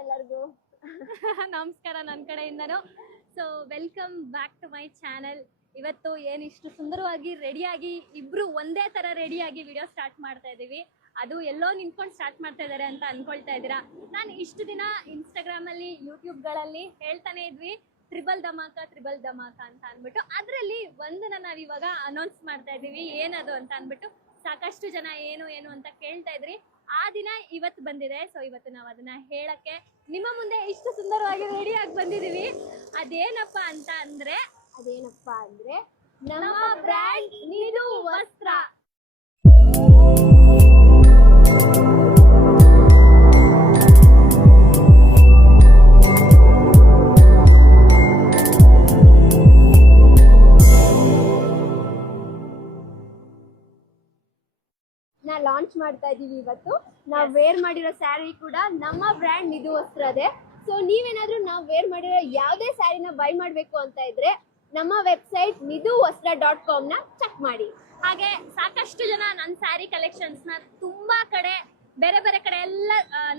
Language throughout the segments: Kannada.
ಎಲ್ಲರಿಗೂ. ನಮಸ್ಕಾರ ನನ್ನ ಕಡೆಯಿಂದನು. So welcome back to my channel. ಇವತ್ತು ಏನಿಷ್ಟು ಸುಂದರವಾಗಿ ರೆಡಿಯಾಗಿ ಇಬ್ರು ಒಂದೇ ತರ ರೆಡಿಯಾಗಿ ವಿಡಿಯೋ ಸ್ಟಾರ್ಟ್ ಮಾಡ್ತಾ ಇದೀವಿ. ಅದು ಎಲ್ಲೋ ನಿಂತ್ಕೊಂಡು ಸ್ಟಾರ್ಟ್ ಮಾಡ್ತಾ ಇದ್ದಾರೆ ಅಂತ ಅನ್ಕೊಳ್ತಾ ಇದ್ದೀರಾ. ನಾನು ಇಷ್ಟು ದಿನ ಇನ್ಸ್ಟಾಗ್ರಾಮ್ ಅಲ್ಲಿ ಯೂಟ್ಯೂಬ್ಗಳಲ್ಲಿ ಹೇಳ್ತಾನೆ ಇದ್ವಿ ತ್ರಿಬಲ್ ಧಮಾಕ ಅಂತ ಅಂದ್ಬಿಟ್ಟು. ಅದರಲ್ಲಿ ಒಂದನ್ನ ನಾವಿವಾಗ ಅನೌನ್ಸ್ ಮಾಡ್ತಾ ಇದೀವಿ. ಏನದು ಅಂತ ಅಂದ್ಬಿಟ್ಟು ಸಾಕಷ್ಟು ಜನ ಏನು ಅಂತ ಕೇಳ್ತಾ ಇದ್ರಿ. ಆ ದಿನ ಇವತ್ತು ಬಂದಿದೆ. ಸೊ ಇವತ್ತು ನಾವು ಅದನ್ನ ಹೇಳಕ್ಕೆ ನಿಮ್ಮ ಮುಂದೆ ಇಷ್ಟು ಸುಂದರವಾಗಿ ರೆಡಿ ಆಗಿ ಬಂದಿದೀವಿ. ಅದೇನಪ್ಪ ಅಂದ್ರೆ ನಮ್ಮ ಬ್ರ್ಯಾಂಡ್ ನಿಧು ವಸ್ತ್ರ. ಲಾಂಚ್ ಮಾಡ್ತಾ ಇದೀವಿ ಇವತ್ತು. ನಾವು ವೇರ್ ಮಾಡಿರೋ ಸ್ಯಾರಿ ಕೂಡ ನಮ್ಮ ಬ್ರ್ಯಾಂಡ್ ನಿಧು ವಸ್ತ್ರದೇ. ಸೊ ನೀವೇನಾದ್ರೂ ನಾವು ವೇರ್ ಮಾಡಿರೋ ಯಾವುದೇ ಸ್ಯಾರಿನ ಬೈ ಮಾಡಬೇಕು ಅಂತ ಇದ್ರೆ ನಮ್ಮ ವೆಬ್ಸೈಟ್ nidhuvastra.com ನ ಚೆಕ್ ಮಾಡಿ. ಹಾಗೆ ಸಾಕಷ್ಟು ಜನ ನನ್ನ ಸ್ಯಾರಿ ಕಲೆಕ್ಷನ್ಸ್ ನ ತುಂಬಾ ಕಡೆ ಬೇರೆ ಕಡೆ ಎಲ್ಲ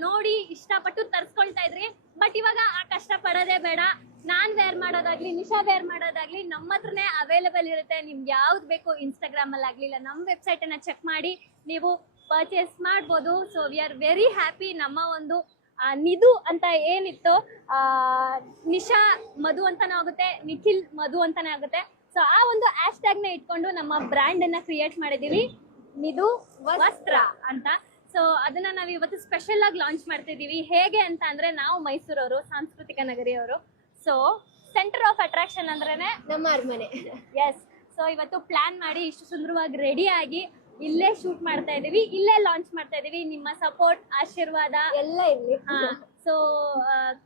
ನೋಡಿ ಇಷ್ಟಪಟ್ಟು ತರಿಸ್ಕೊಳ್ತಾ ಇದ್ರಿ. ಬಟ್ ಇವಾಗ ಆ ಕಷ್ಟ ಪಡೋದೇ ಬೇಡ. ನಾನ್ ವೇರ್ ಮಾಡೋದಾಗ್ಲಿ, ನಿಶಾ ವೇರ್ ಮಾಡೋದಾಗ್ಲಿ ನಮ್ಮ ಹತ್ರನೇ ಅವೈಲೇಬಲ್ ಇರುತ್ತೆ. ನಿಮ್ಗೆ ಯಾವ್ದು ಬೇಕು ಇನ್ಸ್ಟಾಗ್ರಾಮ್ ಅಲ್ಲಿ ಆಗ್ಲಿಲ್ಲ ನಮ್ಮ ವೆಬ್ಸೈಟ್ ಅನ್ನ ಚೆಕ್ ಮಾಡಿ ನೀವು ಪರ್ಚೇಸ್ ಮಾಡ್ಬೋದು. So we are very happy. ನಮ್ಮ ಒಂದು ನಿಧು ಅಂತ ಏನಿತ್ತು ನಿಶಾ ಮಧು ಅಂತಾನೆ ಆಗುತ್ತೆ, ನಿಖಿಲ್ ಮಧು ಅಂತಾನೆ ಆಗುತ್ತೆ. ಸೊ ಆ ಒಂದು ಹ್ಯಾಶ್ ಟ್ಯಾಗ್ ನ ಇಟ್ಕೊಂಡು ನಮ್ಮ ಬ್ರ್ಯಾಂಡ್ ಅನ್ನ ಕ್ರಿಯೇಟ್ ಮಾಡಿದೀವಿ, ನಿಧು ವಸ್ತ್ರ ಅಂತ. ಸೊ ಅದನ್ನ ನಾವು ಇವತ್ತು ಸ್ಪೆಷಲ್ ಆಗಿ ಲಾಂಚ್ ಮಾಡ್ತಿದೀವಿ. ಹೇಗೆ ಅಂತ ಅಂದ್ರೆ ನಾವು ಮೈಸೂರವರು, ಸಾಂಸ್ಕೃತಿಕ ನಗರಿಯವರು. ಸೊ ಸೆಂಟರ್ ಆಫ್ ಅಟ್ರಾಕ್ಷನ್ ಅಂದ್ರೇನೆ ನಮ್ಮ ಅರಮನೆ. ಎಸ್. ಸೊ ಇವತ್ತು ಪ್ಲಾನ್ ಮಾಡಿ ಇಷ್ಟು ಸುಂದರವಾಗಿ ರೆಡಿ ಆಗಿ ಇಲ್ಲೇ ಶೂಟ್ ಮಾಡ್ತಾ ಇದೀವಿ, ಇಲ್ಲೇ ಲಾಂಚ್ ಮಾಡ್ತಾ ಇದೀವಿ. ನಿಮ್ಮ ಸಪೋರ್ಟ್, ಆಶೀರ್ವಾದ ಎಲ್ಲ ಇರ್ಲಿ. ಸೊ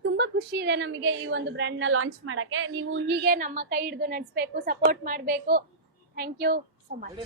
ತುಂಬಾ ಖುಷಿ ಇದೆ ನಮಗೆ ಈ ಒಂದು ಬ್ರ್ಯಾಂಡ್ ನ ಲಾಂಚ್ ಮಾಡಕ್ಕೆ. ನೀವು ಹೀಗೆ ನಮ್ಮ ಕೈ ಹಿಡಿದು ನಡೆಸಬೇಕು, ಸಪೋರ್ಟ್ ಮಾಡಬೇಕು. Thank you so much.